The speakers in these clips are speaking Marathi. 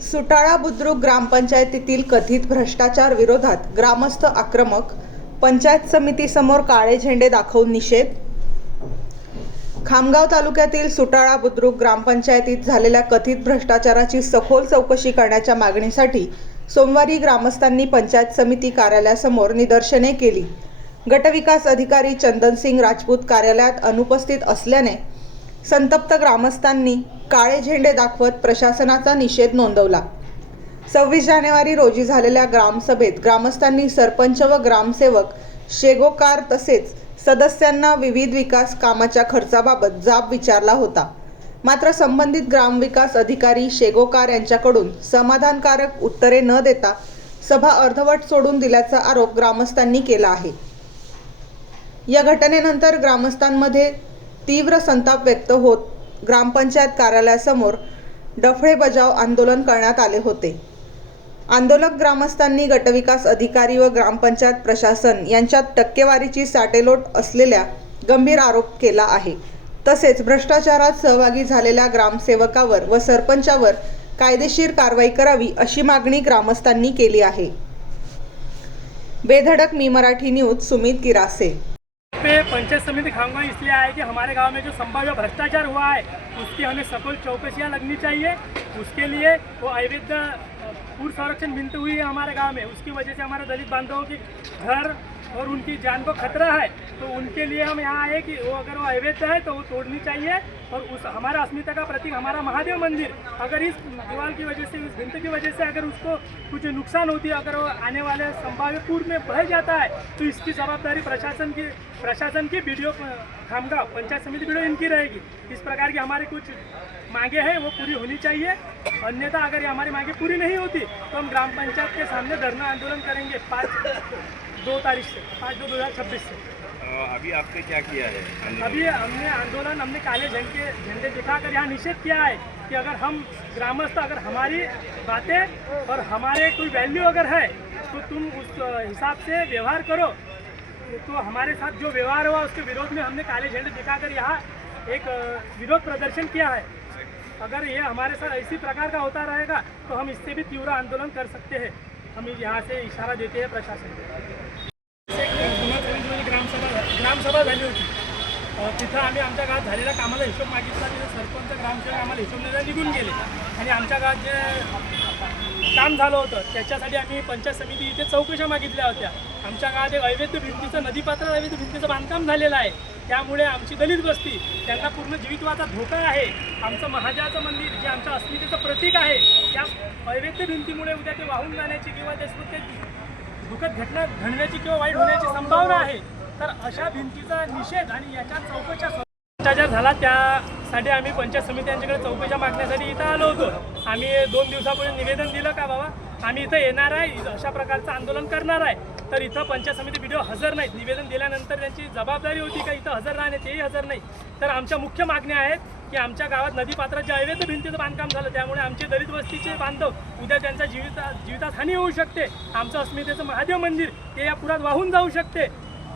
सुटाळा बुद्रुक ग्रामपंचायतीतील कथित भ्रष्टाचार विरोधात ग्रामस्थ आक्रमक पंचायत समितीसमोर काळे झेंडे दाखवून निषेध? खामगाव तालुक्यातील सुटाळा बुद्रुक ग्रामपंचायतीत झालेल्या कथित भ्रष्टाचाराची सखोल चौकशी करण्याच्या मागणीसाठी सोमवारी ग्रामस्थांनी पंचायत समिती कार्यालयासमोर निदर्शने केली. गटविकास अधिकारी चंदनसिंग राजपूत कार्यालयात अनुपस्थित असल्याने संतप्त ग्रामस्थांनी काळे झेंडे दाखवत प्रशासनाचा निषेध नोंदवला. सव्वीस जानेवारी रोजी झालेल्या ग्रामसभेत ग्रामस्थांनी सरपंच व ग्रामसेवक शेगोकार तसेच सदस्यांना विविध विकास कामाच्या खर्चाबाबत जाब विचारला होता. मात्र संबंधित ग्रामविकास अधिकारी शेगोकार यांच्याकडून समाधानकारक उत्तरे न देता सभा अर्धवट सोडून दिल्याचा आरोप ग्रामस्थांनी केला आहे. या घटनेनंतर ग्रामस्थांमध्ये तीव्र संताप व्यक्त होत ग्रामपंचायत कार्यालयासमोर डफळे बजाव आंदोलन करण्यात आले होते. आंदोलक ग्रामस्थांनी गटविकास अधिकारी व ग्रामपंचायत प्रशासन यांच्यात टक्केवारीची साटेलोट असलेल्या गंभीर आरोप केला आहे. तसेच भ्रष्टाचारात सहभागी झालेल्या ग्रामसेवकावर व सरपंचावर कायदेशीर कारवाई करावी अशी मागणी ग्रामस्थांनी केली आहे. बेधडक मी मराठी न्यूज सुमित किरासे पे पंचायत समिति खामगांव इसलिए आए कि हमारे गांव में जो संभाव्य भ्रष्टाचार हुआ है उसकी हमें सफल चौकसियाँ लगनी चाहिए। उसके लिए वो अवैध पूर्व संरक्षण मिलती हुई है हमारे गांव में उसकी वजह से हमारे दलित बांधवों के घर और उनकी जान को खतरा है तो उनके लिए हम यहाँ आए कि वो अगर वो अवैध है तो वो तोड़नी चाहिए। और उस हमारा अस्मिता का प्रतीक, हमारा महादेव मंदिर, अगर इस दीवार की वजह से, इस भिंत की वजह से अगर उसको कुछ नुकसान होती है, अगर वो आने वाले संभाव्य पूर्व में बह जाता है तो इसकी जवाबदारी प्रशासन की प्रशासन की वीडियो खामगांव, पंचायत समिति वीडियो इनकी रहेगी। इस प्रकार की हमारी कुछ मांगे हैं, वो पूरी होनी चाहिए। अन्यथा अगर ये हमारी मांगे पूरी नहीं होती तो हम ग्राम पंचायत के सामने धरना आंदोलन करेंगे। पाँच दो तारीख से पाँच दो दो हज़ार छब्बीस से। अभी आपने क्या किया है अभी हमने आंदोलन हमने काले झंडे झंडे दिखाकर यहाँ निषेध किया है कि अगर हम ग्रामस्थ अगर हमारी बातें और हमारे कोई वैल्यू अगर है तो तुम उस हिसाब से व्यवहार करो। तो हमारे साथ जो व्यवहार हुआ उसके विरोध में हमने काले झंडे दिखाकर यहाँ एक विरोध प्रदर्शन किया है। अगर ये हमारे साथ इसी प्रकार का होता रहेगा तो हम इससे भी तीव्र आंदोलन कर सकते हैं। हम यहाँ से इशारा देते हैं प्रशासन को। ग्रामसभा ग्रामसभा झाली होती। तिथं आम्ही आमच्या गावात झालेल्या कामाला हिशोब मागितला तिथं सरपंच ग्रामसेवक आम्हाला हिशोब देता निघून गेले. आणि आमच्या गावात जे काम झालं होतं त्याच्यासाठी आम्ही पंचायत समिती इथे चौकशा मागितल्या होत्या. आमच्या गावात एक अवैध भिंतीचं नदीपात्र अवैध भिंतीचं बांधकाम झालेलं आहे. त्यामुळे आमची दलित वस्ती त्यांना पूर्ण जीवितवाचा धोका आहे. आमचं महाजाचं मंदिर जे आमच्या अस्मितेचं प्रतीक आहे त्या अवैध भिंतीमुळे उद्या ते वाहून जाण्याची किंवा त्यासोबत ते दुःखद घटना घडण्याची किंवा वाईट होण्याची संभावना आहे. तर अशा भिंतीचा निषेध आणि याच्या चौकशा भ्रष्टाचार झाला त्यासाठी आम्ही पंचायत समिती यांच्याकडे चौकशा मागण्यासाठी इथं आलो होतो. आम्ही दोन दिवसापूर्वी निवेदन दिलं का बाबा आम्ही इथं येणार आहे इथं अशा प्रकारचं आंदोलन करणार आहे. तर इथं पंचायत समिती व्हिडिओ हजर नाहीत. निवेदन दिल्यानंतर त्यांची जबाबदारी होती का इथं हजर राहणे तेही हजर नाही. तर आमच्या मुख्य मागण्या आहेत की आमच्या गावात नदीपात्राच्या अवैध भिंतीचं बांधकाम झालं त्यामुळे आमचे दलित वस्तीचे बांधव उद्या त्यांच्या जीविता जीवितात हानी होऊ शकते. आमचं अस्मितेचं महादेव मंदिर ते या पुरात वाहून जाऊ शकते.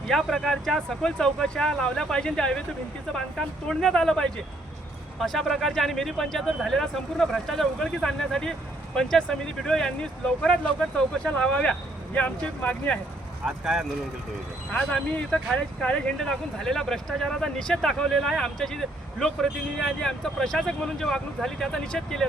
या प्रकारच्या सखोल चौकशा लावल्या पाहिजे त्या अवैध भिंतीचं बांधकाम तोडण्यात आलं पाहिजे. अशा प्रकारच्या आणि मेरी पंचायतवर झालेला संपूर्ण भ्रष्टाचार उघडकीस आणण्यासाठी पंचायत समिती व्हिडिओ यांनी लवकरात लवकर चौकशा लावाव्या. ही आमची मागणी आहे आज काय आंदोलन केलं तुम्ही? आज आम्ही इथं काळे काळे झेंडे दाखवून झालेला भ्रष्टाचाराचा निषेध दाखवलेला आहे आमच्याशी लोकप्रतिनिधी आणि आमचं प्रशासक म्हणून जी वागणूक झाली त्याचा निषेध केलेला आहे